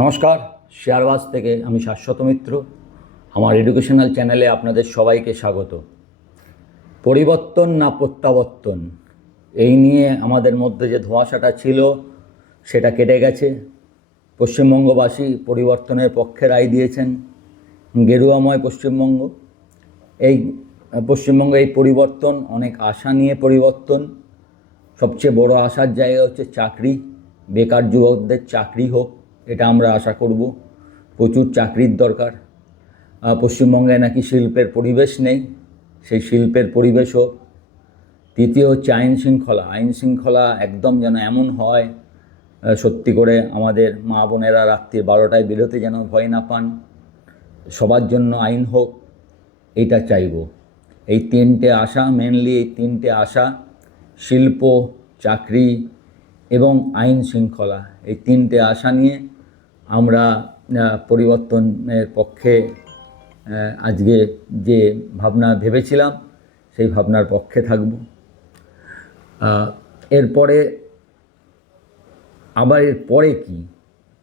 নমস্কার, শেয়ারবাজ থেকে আমি শাশ্বত মিত্র। আমার এডুকেশনাল চ্যানেলে আপনাদের সবাইকে স্বাগত। পরিবর্তন না প্রত্যাবর্তন, এই নিয়ে আমাদের মধ্যে যে ধোঁয়াশাটা ছিল সেটা কেটে গেছে। পশ্চিমবঙ্গবাসী পরিবর্তনের পক্ষে রায় দিয়েছেন। গেরুয়াময় পশ্চিমবঙ্গ, এই পশ্চিমবঙ্গে এই পরিবর্তন অনেক আশা নিয়ে পরিবর্তন। সবচেয়ে বড় আশার জায়গা হচ্ছে চাকরি, বেকার যুবকদের চাকরি হোক, এটা আমরা আশা করব। প্রচুর চাকরির দরকার। পশ্চিমবঙ্গে নাকি শিল্পের পরিবেশ নেই, সেই শিল্পের পরিবেশ হোক। তৃতীয় হচ্ছে আইন শৃঙ্খলা একদম যেন এমন হয়, সত্যি করে আমাদের মা বোনেরা রাত্রি 12টায় বেরোতে যেন ভয় না পান। সবার জন্য আইন হোক, এইটা চাইব। এই তিনটে আশা, মেনলি এই তিনটে আশা, শিল্প, চাকরি এবং আইন শৃঙ্খলা, এই তিনটে আশা নিয়ে আমরা পরিবর্তনের পক্ষে আজকে যে ভাবনা ভেবেছিলাম সেই ভাবনার পক্ষে থাকব। এরপরে আবার এরপরে কি,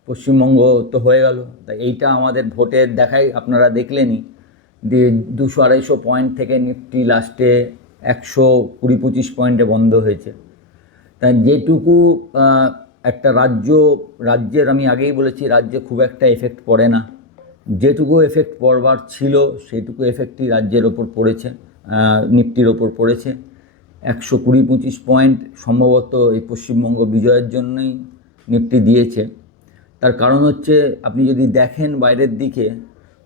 পশ্চিমবঙ্গ তো হয়ে গেল, তাই এইটা আমাদের ভোটের দেখাই, আপনারা দেখলেনই যে 200-250 পয়েন্ট থেকে নিফটি লাস্টে 120-25 পয়েন্টে বন্ধ হয়েছে। তাই যেটুকু একটা রাজ্যের, আমি আগেই বলেছি, রাজ্যে খুব একটা এফেক্ট পড়ে না। যেটুকু এফেক্ট পড়বার ছিল সেইটুকু এফেক্টই রাজ্যের ওপর পড়েছে, নিফটির ওপর পড়েছে। 120-25 পয়েন্ট সম্ভবত এই পশ্চিমবঙ্গ বিজয়ের জন্যই নিফটি দিয়েছে। তার কারণ হচ্ছে, আপনি যদি দেখেন বাইরের দিকে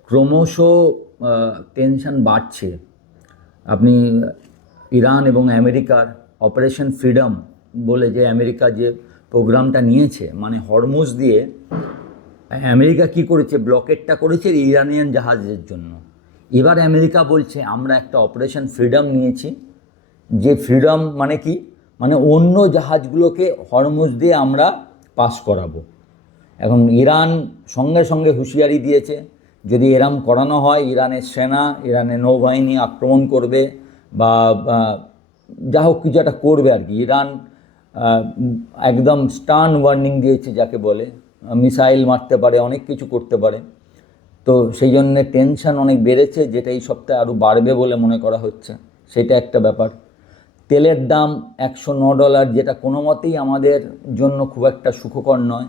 ক্রমশ টেনশন বাড়ছে। আপনি ইরান এবং আমেরিকার অপারেশন ফ্রিডম বলে যে আমেরিকা যে প্রোগ্রামটা নিয়েছে, মানে হরমুজ দিয়ে আমেরিকা কি করেছে, ব্লকেটটা করেছে ইরানিয়ান জাহাজের জন্য। এবার আমেরিকা বলছে আমরা একটা অপারেশন ফ্রিডম নিয়েছি, যে ফ্রিডম মানে কি, মানে অন্য জাহাজগুলোকে হরমুজ দিয়ে আমরা পাস করাবো। এখন ইরান সঙ্গে সঙ্গে হুঁশিয়ারি দিয়েছে, যদি এরম করানো হয় ইরানের সেনা, ইরানের নৌবাহিনী আক্রমণ করবে বা যা হোক কিছু একটা করবে আর কি। ইরান একদম স্টার্ন ওয়ার্নিং দিয়েছে, যাকে বলে মিসাইল মারতে পারে, অনেক কিছু করতে পারে। তো সেই জন্যে টেনশন অনেক বেড়েছে, যেটা এই সপ্তাহে আরও বাড়বে বলে মনে করা হচ্ছে। সেটা একটা ব্যাপার। তেলের দাম $109, যেটা কোনো মতেই আমাদের জন্য খুব একটা সুখকর নয়।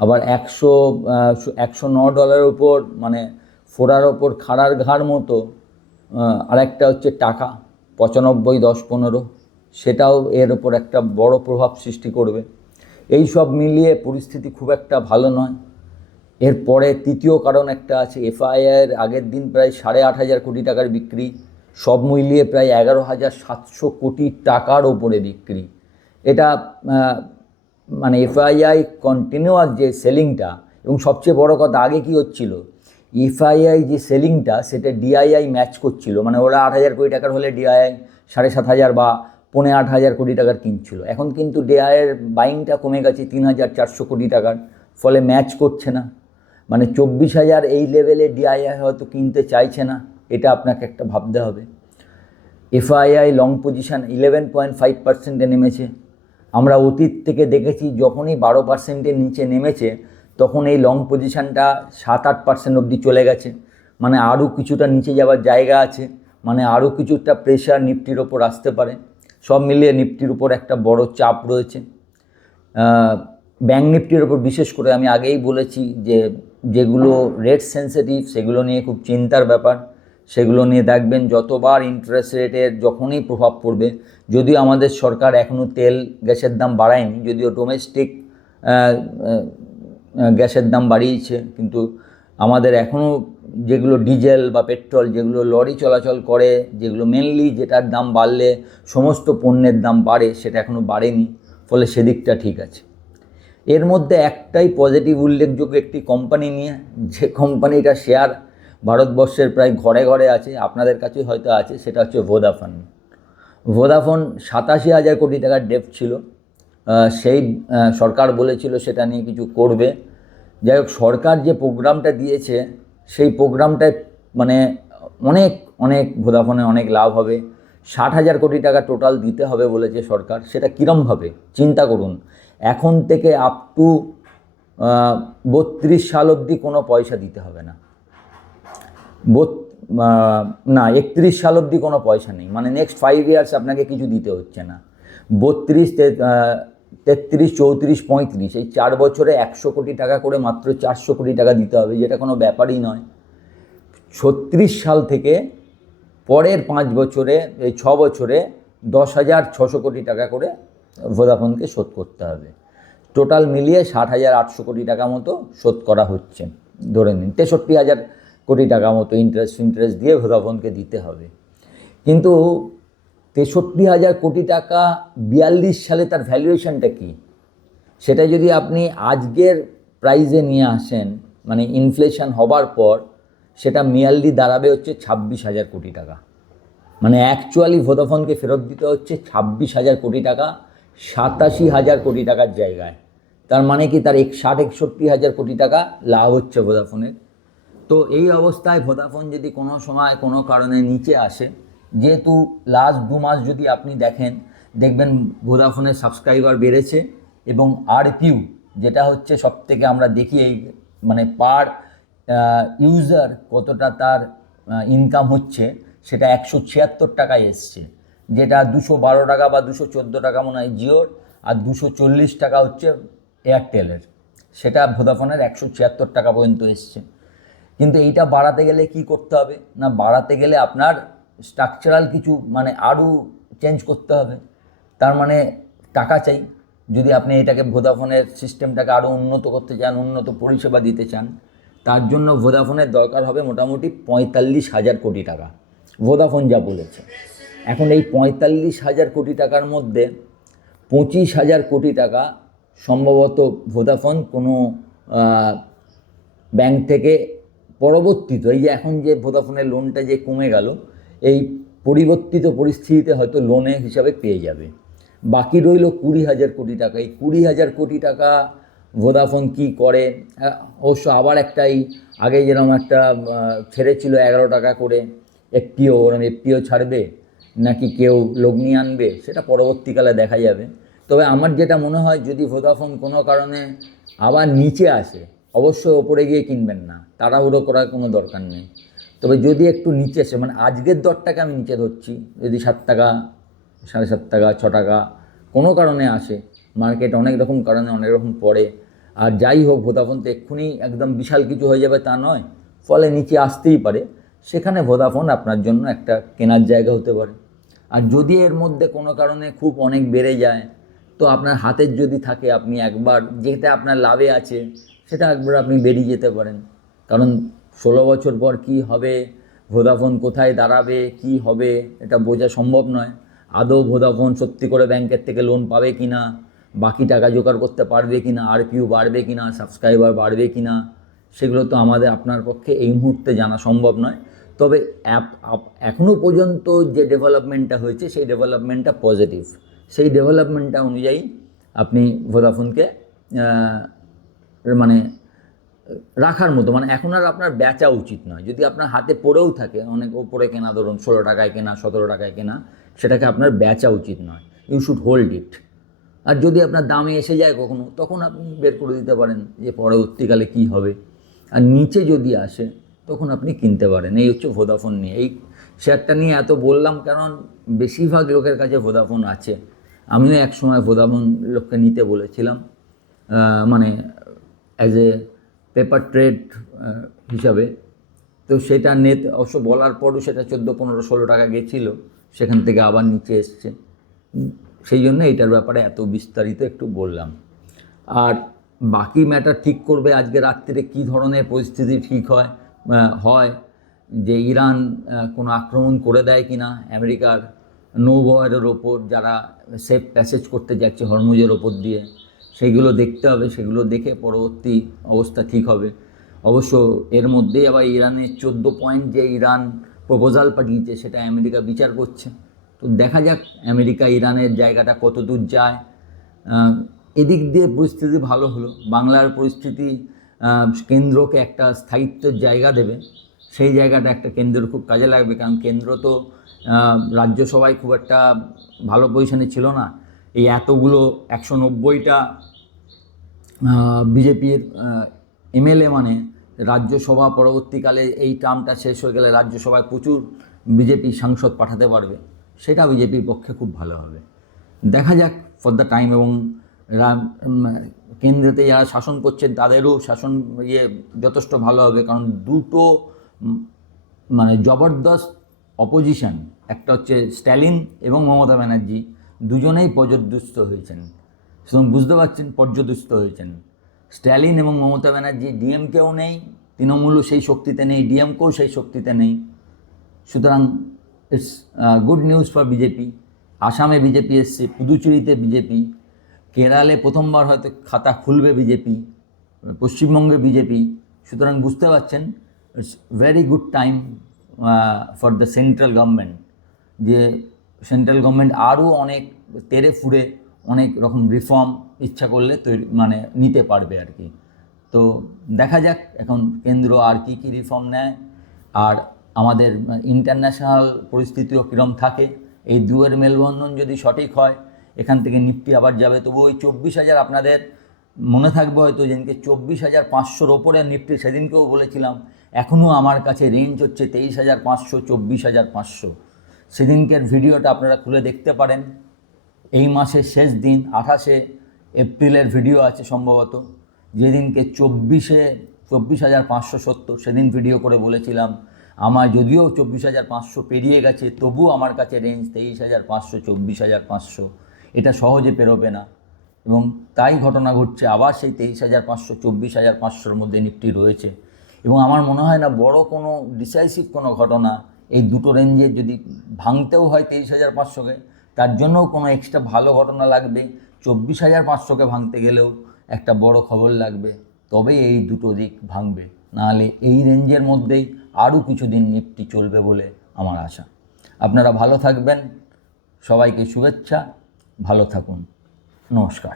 আবার $109 উপর, মানে ফোড়ার ওপর খাড়ার ঘাড় মতো আরেকটা হচ্ছে টাকা 95-10-15, সেটাও এর ওপর একটা বড় প্রভাব সৃষ্টি করবে। এই সব মিলিয়ে পরিস্থিতি খুব একটা ভালো নয়। এরপরে তৃতীয় কারণ একটা আছে, এফআইআইয়ের আগের দিন প্রায় 8,500 কোটি টাকার বিক্রি, সব মিলিয়ে প্রায় 11,700 কোটি টাকার ওপরে বিক্রি। এটা মানে এফআইআই কন্টিনিউয়াস যে সেলিংটা, এবং সবচেয়ে বড় কথা, আগে কি হচ্ছিল, এফআইআই যে সেলিংটা সেটা ডিআইআই ম্যাচ করছিল। মানে ওরা 8,000 কোটি টাকার হলে ডিআইআই 7,500 বা 8,500 কোটি টাকার কিনছিল। এখন কিন্তু ডিআইআইয়ের বাইংটা কমে গেছে 3,400 কোটি টাকার, ফলে ম্যাচ করছে না। মানে 24,000 এই লেভেলে ডিআইআই হয়তো কিনতে চাইছে না, এটা আপনাকে একটা ভাবতে হবে। এফআইআই লং পজিশান 11.5%-এ নেমেছে। আমরা অতীত থেকে দেখেছি যখনই 12%-এর নিচে নেমেছে তখন এই লং পজিশানটা 7-8% অবধি চলে গেছে। মানে আরও কিছুটা নিচে যাওয়ার জায়গা আছে, মানে আরও কিছুটা প্রেশার নিফটির ওপর আসতে পারে। সব মিলিয়ে নিফটির উপর একটা বড় চাপ রয়েছে। ব্যাঙ্ক নিফটির ওপর বিশেষ করে আমি আগেই বলেছি যে যেগুলো রেট সেন্সিটিভ সেগুলো নিয়ে খুব চিন্তার ব্যাপার। সেগুলো নিয়ে দেখবেন যতবার ইন্টারেস্ট রেটের যখনই প্রভাব পড়বে, যদিও আমাদের সরকার এখনও তেল গ্যাসের দাম বাড়ায়নি, যদিও ডোমেস্টিক গ্যাসের দাম বাড়িয়েছে, কিন্তু আমাদের এখনও যেগুলো ডিজেল বা পেট্রোল, যেগুলো লরি চলাচল করে, যেগুলো মেনলি যেটার দাম বাড়লে সমস্ত পণ্যের দাম বাড়ে, সেটা এখনও বাড়েনি, ফলে সেদিকটা ঠিক আছে। এর মধ্যে একটাই পজিটিভ উল্লেখযোগ্য একটি কোম্পানি নিয়ে, যে কোম্পানিটা শেয়ার ভারতবর্ষের প্রায় ঘরে ঘরে আছে, আপনাদের কাছেই হয়তো আছে, সেটা হচ্ছে ভোদাফোন। 87,000 কোটি টাকার ডেপ্ট ছিল, সেই সরকার বলেছিল সেটা নিয়ে কিছু করবে। যাই হোক, সরকার যে প্রোগ্রামটা দিয়েছে সেই প্রোগ্রামটায় মানে অনেক অনেক ভোদাফোনে অনেক লাভ হবে। 60,000 কোটি টাকা টোটাল দিতে হবে বলেছে সরকার। সেটা কীরমভাবে চিন্তা করুন, এখন থেকে আপ টু 32 সাল অবধি কোনো পয়সা দিতে হবে না, না 31 সাল অবধি কোনো পয়সা নেই, মানে নেক্সট 5 ইয়ার্স আপনাকে কিছু দিতে হচ্ছে না। 32, 33, 34, 35 এই 4 বছরে 100 কোটি টাকা করে মাত্র 400 কোটি টাকা দিতে হবে, যেটা কোনো ব্যাপারই নয়। 36 সাল থেকে পরের 5 বছরে, এই 6 বছরে 10,600 কোটি টাকা করে ভোদাফোনকে শোধ করতে হবে। টোটাল মিলিয়ে 60,800 কোটি টাকা মতো শোধ করা হচ্ছে, ধরে নিন 63,000 কোটি টাকা মতো ইন্টারেস্ট দিয়ে ভোদাফোনকে দিতে হবে। কিন্তু 63,000 কোটি টাকা 42 সালে তার ভ্যালুয়েশনটা কী, সেটা যদি আপনি আজকের প্রাইজে নিয়ে আসেন, মানে ইনফ্লেশন হবার পর, সেটা মেয়ারলি দাঁড়াবে হচ্ছে 26,000 কোটি টাকা। মানে অ্যাকচুয়ালি ভোদাফোনকে ফেরত দিতে হচ্ছে 26,000 কোটি টাকা 87,000 কোটি টাকার জায়গায়। তার মানে কি, তার 60-61,000 কোটি টাকা লাভ হচ্ছে ভোদাফোনের। তো এই অবস্থায় ভোদাফোন যদি কোনো সময় কোনো কারণে নিচে আসে, যেহেতু লাস্ট 2 মাস যদি আপনি দেখবেন ভোদাফোনের সাবস্ক্রাইবার বেড়েছে এবং আরপিউ, যেটা হচ্ছে সবথেকে আমরা দেখি এই মানে পার ইউজার কতটা তার ইনকাম হচ্ছে, সেটা 176 টাকায় এসছে, যেটা 212 টাকা বা 214 টাকা মনে হয় জিওর, আর 240 টাকা হচ্ছে এয়ারটেলের। সেটা ভোদাফোনের 176 টাকা পর্যন্ত এসছে। কিন্তু এইটা বাড়াতে গেলে কি করতে হবে না, বাড়াতে গেলে আপনার স্ট্রাকচারাল কিছু মানে আরও চেঞ্জ করতে হবে। তার মানে টাকা চাই। যদি আপনি এটাকে ভোদাফোনের সিস্টেমটাকে আরও উন্নত করতে চান, উন্নত পরিষেবা দিতে চান, তার জন্য ভোদাফোনের দরকার হবে মোটামুটি 45,000 কোটি টাকা, ভোদাফোন যা বলেছে। এখন এই 45,000 কোটি টাকার মধ্যে 25,000 কোটি টাকা সম্ভবত ভোদাফোন কোনো ব্যাংক থেকে পরবর্তীত, এই যে এখন যে ভোদাফোনের লোনটা যে কমে গেল, এই পরিবর্তিত পরিস্থিতিতে হয়তো লোনে হিসাবে পেয়ে যাবে। বাকি রইল 20,000 কোটি টাকা। এই 20,000 কোটি টাকা ভোদাফোন কি করে, অবশ্য আবার একটাই আগে যেরকম একটা ছেড়েছিল 11 টাকা করে এফপিও, ওরকম এফপিও ছাড়বে নাকি কেউ লগ্নি আনবে, সেটা পরবর্তীকালে দেখা যাবে। তবে আমার যেটা মনে হয়, যদি ভোদাফোন কোনো কারণে আবার নিচে আসে, অবশ্যই ওপরে গিয়ে কিনবেন না, তাড়াহুড়ো করার কোনো দরকার নেই। তবে যদি একটু নিচে আসে, মানে আজকের দরটাকে আমি নিচে ধরছি, যদি 7 টাকা, 7.5 টাকা, 6 টাকা কোনো কারণে আসে, মার্কেট অনেক রকম কারণে অনেক রকম পড়ে, আর যাই হোক ভোদাফোন তো এক্ষুনি একদম বিশাল কিছু হয়ে যাবে তা নয়, ফলে নিচে আসতেই পারে। সেখানে ভোদাফোন আপনার জন্য একটা কেনার জায়গা হতে পারে। আর যদি এর মধ্যে কোনো কারণে খুব অনেক বেড়ে যায়, তো আপনার হাতের যদি থাকে, আপনি একবার যেটা আপনার লাভে আছে সেটা একবার আপনি বেরিয়ে যেতে পারেন। কারণ 16 বছর পর কি হবে, ভোদাফোন কোথায় দাঁড়াবে, কি হবে, এটা বোঝা সম্ভব নয়। আদৌ ভোদাফোন সত্যি করে ব্যাংকের থেকে লোন পাবে কি না, বাকি টাকা জোগাড় করতে পারবে কি না, আরপিউ বাড়বে কি না, সাবস্ক্রাইবার বাড়বে কি না, সেগুলো তো আপনার পক্ষে এই মুহূর্তে জানা সম্ভব নয়। তবে এখনও পর্যন্ত যে ডেভেলপমেন্টটা হয়েছে, সেই ডেভেলপমেন্টটা পজিটিভ। সেই ডেভেলপমেন্টটা অনুযায়ী আপনি ভোদাফোনকে মানে রাখার মতো, মানে এখন আর আপনার বেচা উচিত নয়। যদি আপনার হাতে পড়েও থাকে, অনেক ওপরে কেনা, ধরুন 16 টাকায় কেনা, 17 টাকায় কেনা, সেটাকে আপনার বেচা উচিত নয়। You should hold it. আর যদি আপনার দামে এসে যায় কখনো, তখন আপনি বের করে দিতে পারেন যে পরবর্তীকালে কী হবে। আর নিচে যদি আসে, তখন আপনি কিনতে পারেন। এই হচ্ছে ভোদাফোন নিয়ে। এই শেয়ারটা নিয়ে এত বললাম কারণ বেশিরভাগ লোকের কাছে ভোদাফোন আছে। আমিও এক সময় ভোদাফোন লোককে নিতে বলেছিলাম, মানে অ্যাজ এ পেপার ট্রেড হিসাবে। তো সেটা অবশ্য বলার পরও সেটা 14, 15, 16 টাকা গেছিলো, সেখান থেকে আবার নিচে এসছে। সেই জন্য এইটার ব্যাপারে এত বিস্তারিত একটু বললাম। আর বাকি ম্যাটার ঠিক করবে আজকে রাত্রিরে কী ধরনের পরিস্থিতি ঠিক হয়, যে ইরান কোনো আক্রমণ করে দেয় কি না আমেরিকার নৌবহরের ওপর, যারা সেফ প্যাসেজ করতে যাচ্ছে হরমুজের ওপর দিয়ে, সেইগুলো দেখতে হবে। সেগুলো দেখে পরবর্তী অবস্থা ঠিক হবে। অবশ্য এর মধ্যেই আবার ইরানের 14 পয়েন্ট যে ইরান প্রপোজাল পাঠিয়েছে, সেটা আমেরিকা বিচার করছে। তো দেখা যাক আমেরিকা ইরানের জায়গাটা কত দূর যায়। এদিক দিয়ে পরিস্থিতি ভালো হলো, বাংলার পরিস্থিতি কেন্দ্রকে একটা স্থায়িত্বের জায়গা দেবে। সেই জায়গাটা একটা কেন্দ্রের খুব কাজে লাগবে, কারণ কেন্দ্র তো রাজ্যসভায় খুব একটা ভালো পজিশনে ছিল না। এই এতগুলো 190টা বিজেপির এমএলএ মানে রাজ্যসভা পরবর্তীকালে এই টার্মটা শেষ হয়ে গেলে রাজ্যসভায় প্রচুর বিজেপি সাংসদ পাঠাতে পারবে, সেটা বিজেপির পক্ষে খুব ভালো হবে। দেখা যাক ফর দ্য টাইম। এবং কেন্দ্রেতে যারা শাসন করছেন তাদেরও শাসন যথেষ্ট ভালো হবে, কারণ দুটো মানে জবরদস্ত অপোজিশন, একটা হচ্ছে স্ট্যালিন এবং মমতা ব্যানার্জি, দুজনেই পর্যদুস্ত হয়েছেন। সুতরাং বুঝতে পারছেন পর্যদুস্ত হয়েছেন স্ট্যালিন এবং মমতা ব্যানার্জি। ডিএমকেও নেই, তৃণমূলও সেই শক্তিতে নেই, ডিএমকেও সেই শক্তিতে নেই। সুতরাং it's good news for BJP. আসামে বিজেপি এসছে, পুদুচেরিতে বিজেপি, কেরালে প্রথমবার হয়তো খাতা খুলবে বিজেপি, পশ্চিমবঙ্গে বিজেপি। সুতরাং বুঝতে পারছেন it's very good time for the central government, যে সেন্ট্রাল গভর্নমেন্ট আরও অনেক তেড়ে ফুড়ে অনেক রকম রিফর্ম ইচ্ছা করলে তৈরি মানে নিতে পারবে আর কি। তো দেখা যাক এখন কেন্দ্র আর কি কি রিফর্ম নেয়, আর আমাদের ইন্টারন্যাশনাল পরিস্থিতিও কীরকম থাকে। এই দুয়ের মেলবন্ধন যদি সঠিক হয়, এখান থেকে নিফটি আবার যাবে। তবু ওই 24,000 আপনাদের মনে থাকবে হয়তো, যেদিনকে 24,500 ওপরে নিফটি, সেদিনকেও বলেছিলাম এখনও আমার কাছে রেঞ্জ হচ্ছে 23,500, 24,500। সেদিনকের ভিডিওটা আপনারা খুলে দেখতে পারেন। এই মাসের শেষ দিন 28শে এপ্রিলের ভিডিও আছে সম্ভবত, যেদিনকে 24,570 সেদিন ভিডিও করে বলেছিলাম আমার যদিও 24,500 পেরিয়ে গেছে, তবুও আমার কাছে রেঞ্জ 23,500, 24,500, এটা সহজে পেরোবে না। এবং তাই ঘটনা ঘটছে, আবার সেই 23,500, 24,500-র মধ্যে নিফটি রয়েছে। এবং আমার মনে হয় না বড় কোনো ডিসাইসিভ কোনো ঘটনা এই দুটো রেঞ্জে যদি ভাঙতেও হয় 23,500-কে, তার জন্যও কোনো এক্সট্রা ভালো ঘটনা লাগবে। 24,500-কে ভাঙতে গেলেও একটা বড় খবর লাগবে, তবেই এই দুটো দিক ভাঙবে। নাহলে এই রেঞ্জের মধ্যেই আরও কিছুদিন নিফটি চলবে বলে আমার আশা। আপনারা ভালো থাকবেন, সবাইকে শুভেচ্ছা, ভালো থাকুন, নমস্কার।